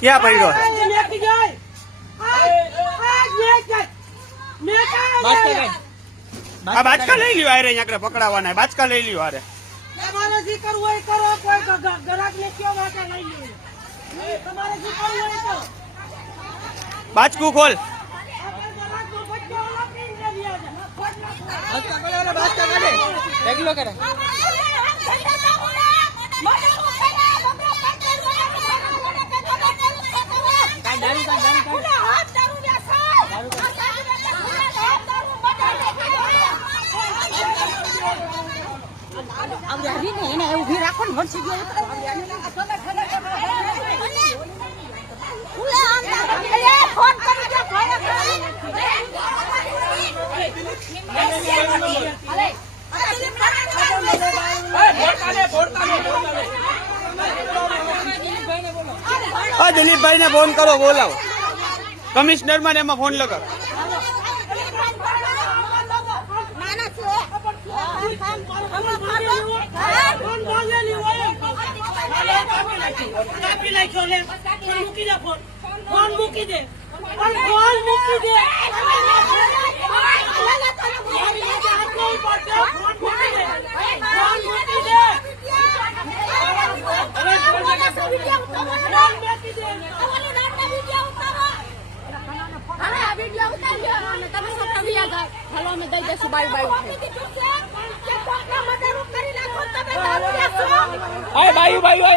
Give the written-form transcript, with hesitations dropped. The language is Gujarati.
ક્યાં પડ્યો આ બાચકા લઈ લ્યો અરે અહીંયા પકડાવાના બાચકા લઈ લ્યો અરે તમારે જે કરવું હોય કરો કોઈ ગ્રાહક ને કયો માટે લઈ લ્યો તમારે જે કરવું હોય કરો બાચકું ખોલ એને ઉભી રાખો ને વરસી ગયો દિલીપભાઈ ને ફોન કરો બોલાવો કમિશનર માં એમાં ફોન લગાવો ફોન મૂકી દે બાયું